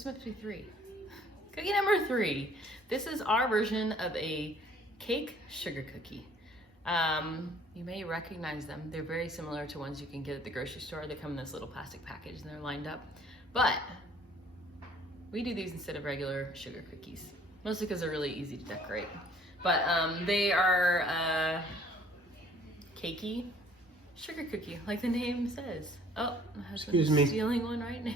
This must be 3. Cookie number 3. This is our version of a cake sugar cookie. You may recognize them. They're very similar to ones you can get at the grocery store. They come in this little plastic package and they're lined up. But we do these instead of regular sugar cookies, mostly because they're really easy to decorate. But they are cakey sugar cookie, like the name says. Oh, my husband's stealing one right now.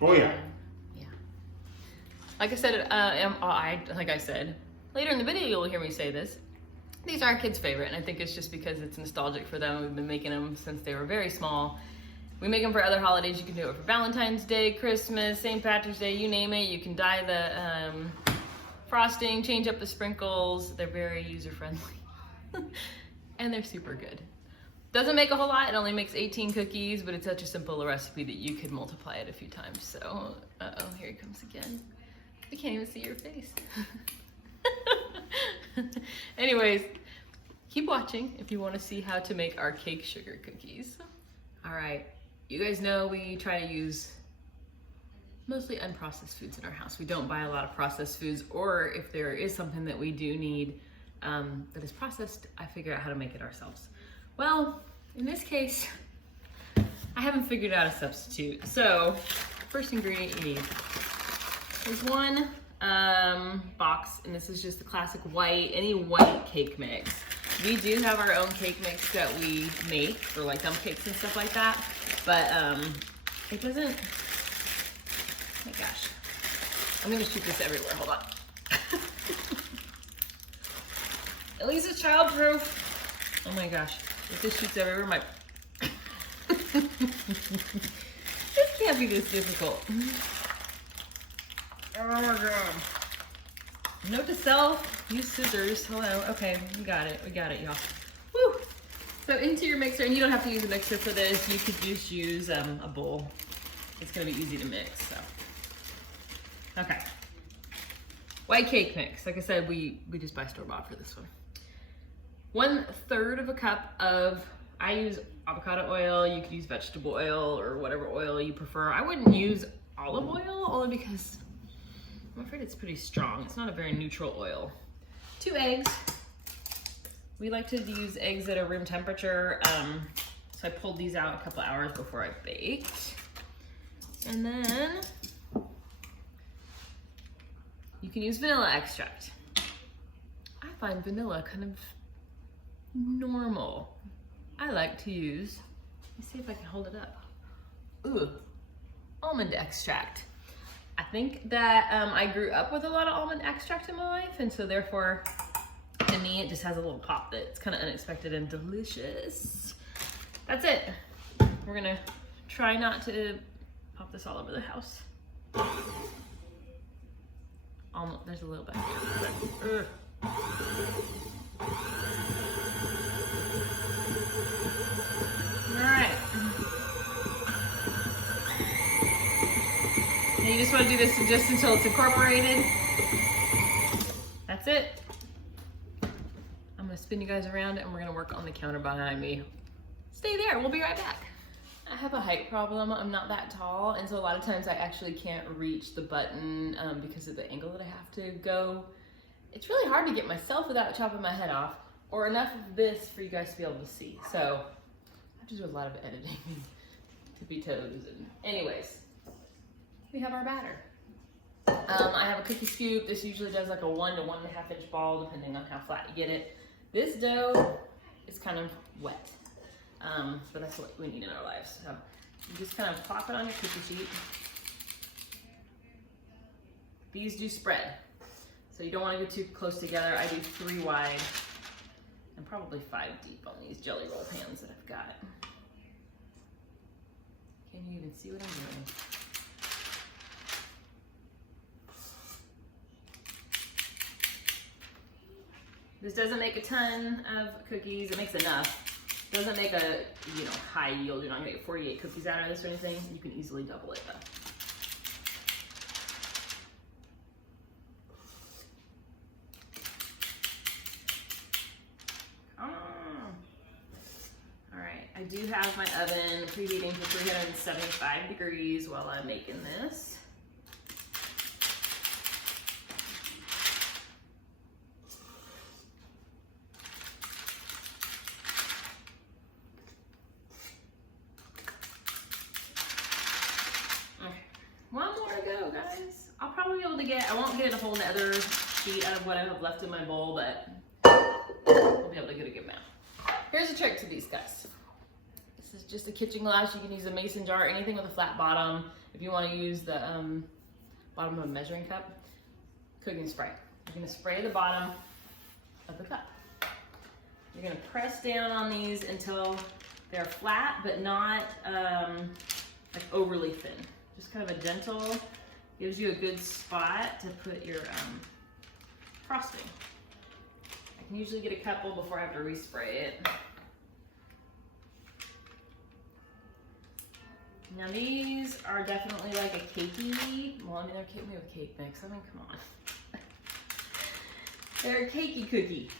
Oh yeah. Yeah. Like I said, later in the video you'll hear me say this. These are our kids' favorite, and I think it's just because it's nostalgic for them. We've been making them since they were very small. We make them for other holidays. You can do it for Valentine's Day, Christmas, St. Patrick's Day, you name it. You can dye the frosting, change up the sprinkles. They're very user-friendly. And they're super good. Doesn't make a whole lot. It only makes 18 cookies, but it's such a simple recipe that you could multiply it a few times. So, uh-oh, here he comes again. I can't even see your face. Anyways, keep watching if you want to see how to make our cake sugar cookies. All right, you guys know we try to use mostly unprocessed foods in our house. We don't buy a lot of processed foods, or if there is something that we do need that is processed, I figure out how to make it ourselves. Well, in this case, I haven't figured out a substitute. So, first ingredient you need is one box, and this is just the classic any white cake mix. We do have our own cake mix that we make for like dump cakes and stuff like that, but it doesn't, oh my gosh. I'm gonna shoot this everywhere, hold on. At least it's childproof. Oh my gosh, if this shoots everywhere, my, this can't be this difficult. Oh my god. Note to self, use scissors. Hello, okay, we got it, y'all. Woo! So into your mixer, and you don't have to use a mixer for this, you could just use a bowl. It's gonna be easy to mix, so. Okay. White cake mix, like I said, we just buy store-bought for this one. 1/3 of a cup of, I use avocado oil, you could use vegetable oil or whatever oil you prefer. I wouldn't use olive oil, only because I'm afraid it's pretty strong. It's not a very neutral oil. 2 eggs. We like to use eggs at a room temperature. So I pulled these out a couple hours before I baked. And then you can use vanilla extract. I find vanilla kind of normal. I like to use, let me see if I can hold it up. Ooh, almond extract. I think that I grew up with a lot of almond extract in my life, and so therefore, to me, it just has a little pop that's kind of unexpected and delicious. That's it. We're gonna try not to pop this all over the house. Almost, there's a little bit here. All right. And you just want to do this just until it's incorporated. That's it. I'm going to spin you guys around and we're going to work on the counter behind me. Stay there, we'll be right back. I have a height problem. I'm not that tall, and so a lot of times I actually can't reach the button because of the angle that I have to go. It's really hard to get myself without chopping my head off, or enough of this for you guys to be able to see. So I have to do a lot of editing to be toes. And anyways, we have our batter. I have a cookie scoop. This usually does like a 1 to 1.5 inch ball, depending on how flat you get it. This dough is kind of wet, but that's what we need in our lives. So you just kind of plop it on your cookie sheet. These do spread, so you don't want to go too close together. I do 3 wide and probably 5 deep on these jelly roll pans that I've got. Can you even see what I'm doing? This doesn't make a ton of cookies. It makes enough. Doesn't make a high yield. You're not gonna get 48 cookies out of this or anything. You can easily double it though. All right, I do have my oven preheating to 375 degrees while I'm making this. One more to go, guys. I'll probably be able to get, I won't get a whole nother sheet out of what I have left in my bowl, but I'll be able to get a good amount. Here's a trick to these guys. This is just a kitchen glass. You can use a mason jar, anything with a flat bottom. If you want to use the bottom of a measuring cup, cooking spray. You're gonna spray the bottom of the cup. You're gonna press down on these until they're flat, but not like overly thin. Just kind of a gentle, gives you a good spot to put your frosting. I can usually get a couple before I have to respray it. Now these are definitely like a cakey, well I mean they're made with cake mix, I mean come on. They're a cakey cookie.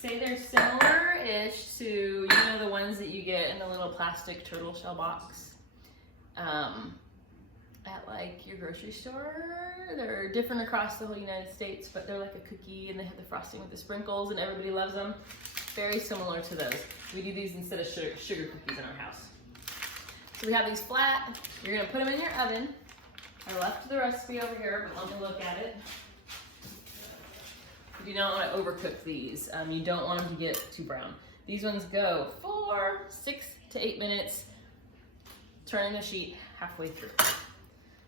Say they're similar-ish to, you know, the ones that you get in the little plastic turtle shell box at like your grocery store. They're different across the whole United States, but they're like a cookie and they have the frosting with the sprinkles and everybody loves them. Very similar to those. We do these instead of sugar cookies in our house. So we have these flat. You're gonna put them in your oven. I left the recipe over here, but let me look at it. You do not want to overcook these. You don't want them to get too brown. These ones go for 6 to 8 minutes, turning the sheet halfway through.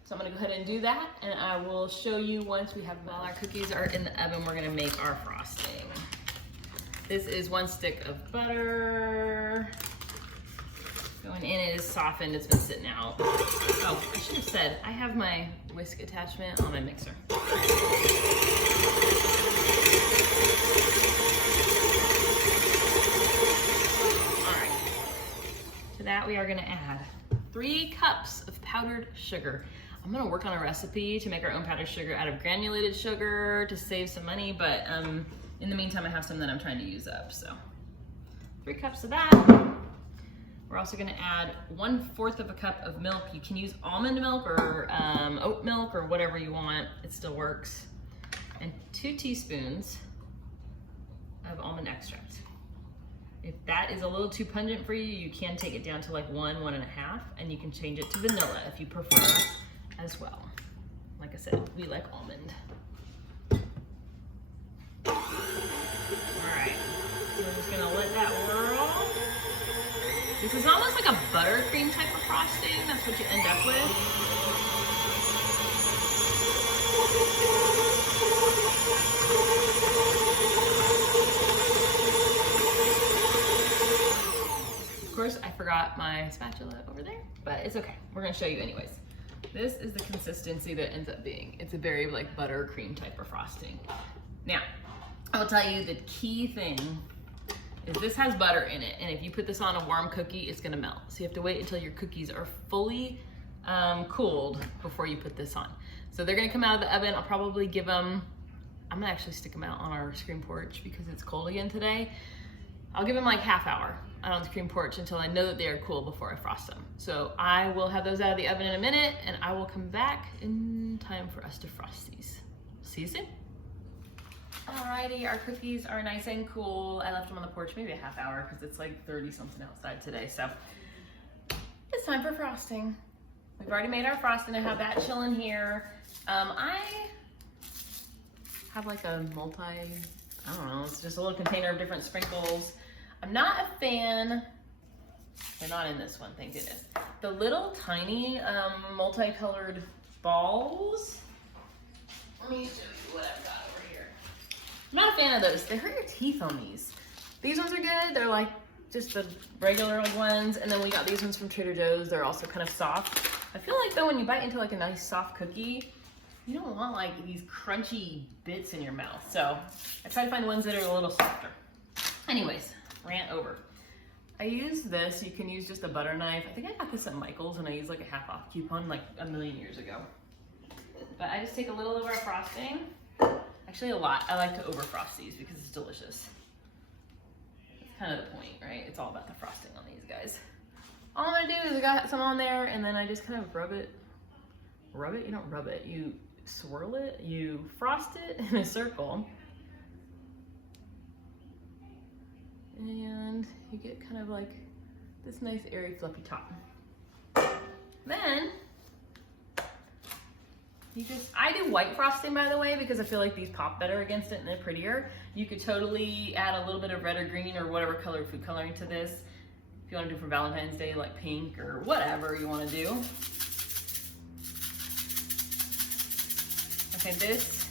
So I'm gonna go ahead and do that, and I will show you once we have all our cookies are in the oven, we're gonna make our frosting. This is 1 stick of butter. Going in, it is softened, it's been sitting out. Oh, I should have said, I have my whisk attachment on my mixer. To that we are gonna add 3 cups of powdered sugar. I'm gonna work on a recipe to make our own powdered sugar out of granulated sugar to save some money, but in the meantime I have some that I'm trying to use up, so 3 cups of that. We're also gonna add 1/4 of a cup of milk. You can use almond milk or oat milk or whatever you want, it still works. And 2 teaspoons of almond extract. If that is a little too pungent for you, you can take it down to like 1, 1.5, and you can change it to vanilla if you prefer as well. Like I said, we like almond. All right, we're just gonna let that whirl. This is almost like a buttercream type of frosting. That's what you end up with. Of course, I forgot my spatula over there, but it's okay. We're gonna show you anyways. This is the consistency that it ends up being. It's a very like buttercream type of frosting. Now, I'll tell you the key thing is this has butter in it, and if you put this on a warm cookie, it's gonna melt. So you have to wait until your cookies are fully cooled before you put this on. So they're gonna come out of the oven. I'll probably give them, I'm gonna actually stick them out on our screen porch because it's cold again today. I'll give them like half hour out on the screen porch until I know that they are cool before I frost them. So I will have those out of the oven in a minute, and I will come back in time for us to frost these. See you soon. Alrighty, our cookies are nice and cool. I left them on the porch maybe a half hour because it's like 30 something outside today. So it's time for frosting. We've already made our frosting. I have that chilling here. I have like a I don't know, it's just a little container of different sprinkles. I'm not a fan, they're not in this one, thank goodness. The little tiny multicolored balls. Let me show you what I've got over here. I'm not a fan of those. They hurt your teeth on these. These ones are good. They're like just the regular old ones. And then we got these ones from Trader Joe's. They're also kind of soft. I feel like though when you bite into like a nice soft cookie, you don't want like these crunchy bits in your mouth. So I try to find ones that are a little softer. Anyways, rant over. I use this. You can use just a butter knife. I think I got this at Michael's and I used like a half off coupon like a million years ago. But I just take a little of our frosting. I Actually a lot. I like to overfrost these because it's delicious. That's kind of the point, right? It's all about the frosting on these guys. All I'm gonna do is I got some on there and then I just kind of rub it. Rub it? You don't rub it. You swirl it. You frost it in a circle. And you get kind of like this nice airy fluffy top. Then you just, I do white frosting by the way because I feel like these pop better against it and they're prettier. You could totally add a little bit of red or green or whatever color food coloring to this. If you want to do for Valentine's Day, like pink or whatever you want to do. Okay, this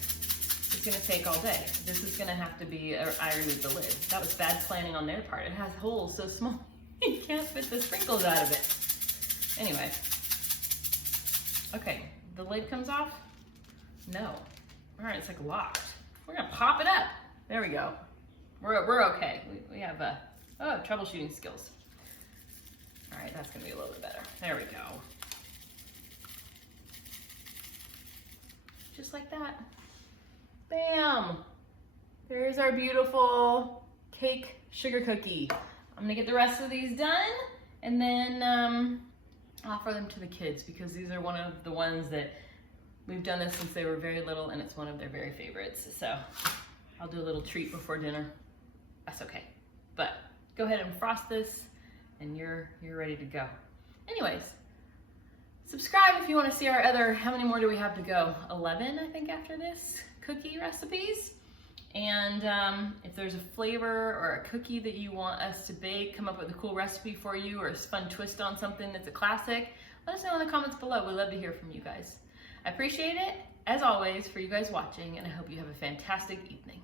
is gonna take all day. This is gonna have to be, I removed the lid. That was bad planning on their part. It has holes so small, you can't fit the sprinkles out of it. Anyway, okay, the lid comes off? No. All right, it's like locked. We're gonna pop it up. There we go. We're okay. We have troubleshooting skills. All right, that's gonna be a little bit better. There we go. Just like that. Bam! There's our beautiful cake sugar cookie. I'm gonna get the rest of these done and then offer them to the kids because these are one of the ones that we've done this since they were very little and it's one of their very favorites. So I'll do a little treat before dinner. That's okay. But go ahead and frost this and you're ready to go. Anyways, subscribe if you want to see our other, how many more do we have to go? 11, I think, after this cookie recipes. And if there's a flavor or a cookie that you want us to bake, come up with a cool recipe for you or a fun twist on something that's a classic, let us know in the comments below. We'd love to hear from you guys. I appreciate it, as always, for you guys watching, and I hope you have a fantastic evening.